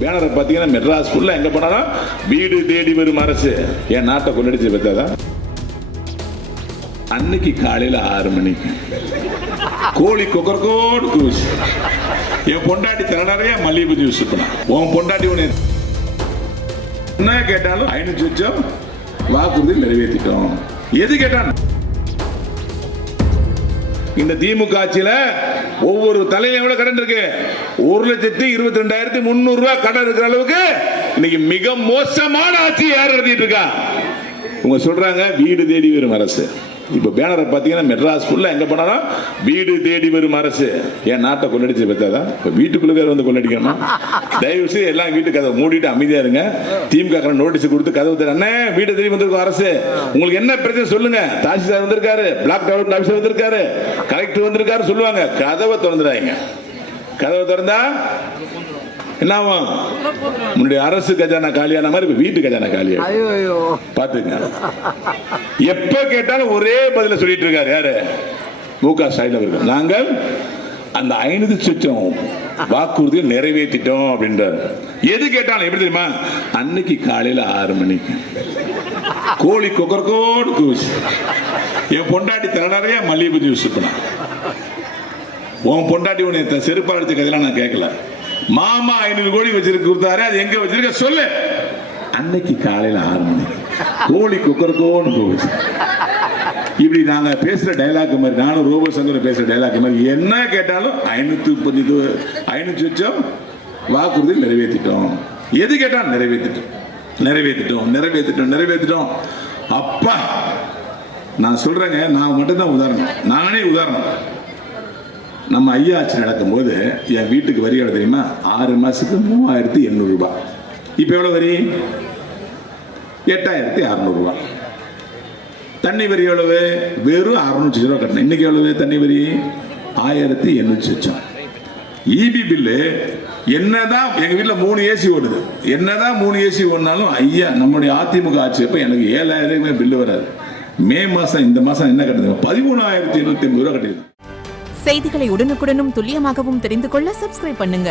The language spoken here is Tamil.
பேனரை பார்த்தீங்கன்னா மெட்ராஸ் ஃபுல்லா எங்க போனாலும் வீடு தேடி வரும் அரசு. என் நாட்டை கொள்ளடிச்சு பெற்றாதான். அன்னைக்கு காலையில 6 மணிக்கு கோழி கொக்கரக்கோடு கூச்சு. என் பொண்டாட்டி தர நிறைய மல்லிகை ஜூஸ் பண்ணா. உன் பொண்டாட்டி உன்னை என்ன கேட்டாலும் 500 லட்சம் வாக்குறுதி நிறைவேற்றிட்டோம். எது கேட்டான்? இந்த திமுக ஆட்சியில ஒவ்வொரு தலையில எவ்வளவு கடன் இருக்கு? 1,22,300 ரூபாய் கடன் இருக்கிற அளவுக்கு இன்னைக்கு மிக மோசமான ஆட்சி யார் நடத்திட்டு இருக்கா? உங்க சொல்றாங்க வீடு தேடி வரும் அரசு. இப்ப பேனரை பாத்தீங்கன்னா மெட்ராஸ் ஃபுல்லா எங்க போனாலும் வீடு தேடி வரும் அரசு. என் நாட்டை கொள்ளடிச்சு பெற்றாதான். இப்ப வீட்டுக்குள்ள வேற வந்து கொள்ளடிக்கணும். தயவு செய்து எல்லாம் வீட்டு கதவை மூடிட்டு அமைதியா இருங்க. திமுக நோட்டீஸ் கொடுத்து கதவு தர அண்ணே வீடு தேடி வந்திருக்கும் அரசு, உங்களுக்கு என்ன பிரச்சனை சொல்லுங்க. தாசில்தார் வந்திருக்காரு, பிளாக் டெவலப்மெண்ட் ஆபீசர் வந்திருக்காரு, கலெக்டர் வந்திருக்காரு சொல்லுவாங்க. கதவை திறந்துடாங்க. கதவை திறந்தா என்ன ஆகும்? முன்னாடி அரசு கஜானா காலியான மாதிரி வீட்டு கஜானா காலியா பாத்துங்க. எப்ப கேட்டாலும் ஒரே பதில சொல்லிட்டு இருக்காரு யாரு? முக ஸ்டாலின் அவர்கள். நாங்கள் அந்த 500 லட்சம் வாக்குறுதியை நிறைவேற்றிட்டோம் அப்படின்றார். எது கேட்டாலும் எப்படி தெரியுமா? அன்னைக்கு காலையில 6 மணிக்கு கோழி கொக்கரக்கோடு கூச்சு. என் பொண்டாட்டி தர நிறைய மல்லிகை ஜூஸ் பண்ணா. உன் பொண்டாட்டி உன்னை செருப்பா அடிச்ச கதையெல்லாம் நான் கேட்கல. மாமா 500 கோடி வச்சிருக்கு கொடுத்தாரு. அது எங்க வச்சிருக்க சொல்லு. அன்னைக்கு காலையில 6 மணிக்கு கோழி கொக்கரக்கோன்னு போகுது. இப்படி நாங்க பேசுற டைலாக் மாதிரி, நானும் ரோபோ சங்கர் பேசுற டைலாக் மாதிரி என்ன கேட்டாலும் 500 லட்சம் வாக்குறுதி நிறைவேற்றிட்டோம். எது கேட்டாலும் நிறைவேற்றிட்டோம். அப்பா நான் சொல்றேங்க, நான் மட்டும்தான் உதாரணம். நானே உதாரணம். நம்ம ஐயா ஆட்சி நடக்கும் போது என் வீட்டுக்கு வரி எவ்வளவு தெரியுமா? 6 மாசத்துக்கு 3,800 ரூபாய். இப்ப எவ்வளவு வரி? 8,600 ரூபாய். தண்ணி வரி எவ்வளவு? வெறும் 600 ரூபாய் கட்டணும். இன்னைக்கு எவ்வளவு தண்ணி வரி? 1,800 லட்சம். இபி பில்லு என்னதான் எங்க வீட்டுல 3 ஏசி ஓடுது. என்னதான் 3 ஏசி ஓடினாலும் ஐயா நம்முடைய அதிமுக ஆட்சி அப்ப எனக்கு 7,000 பில்லு வராது. மே மாசம் இந்த மாசம் என்ன கட்டுது? 13,750 ரூபாய் கட்டிடுது. செய்திகளை உடனுக்குடனும் துல்லியமாகவும் தெரிந்து கொள்ள சப்ஸ்கிரைப் பண்ணுங்க.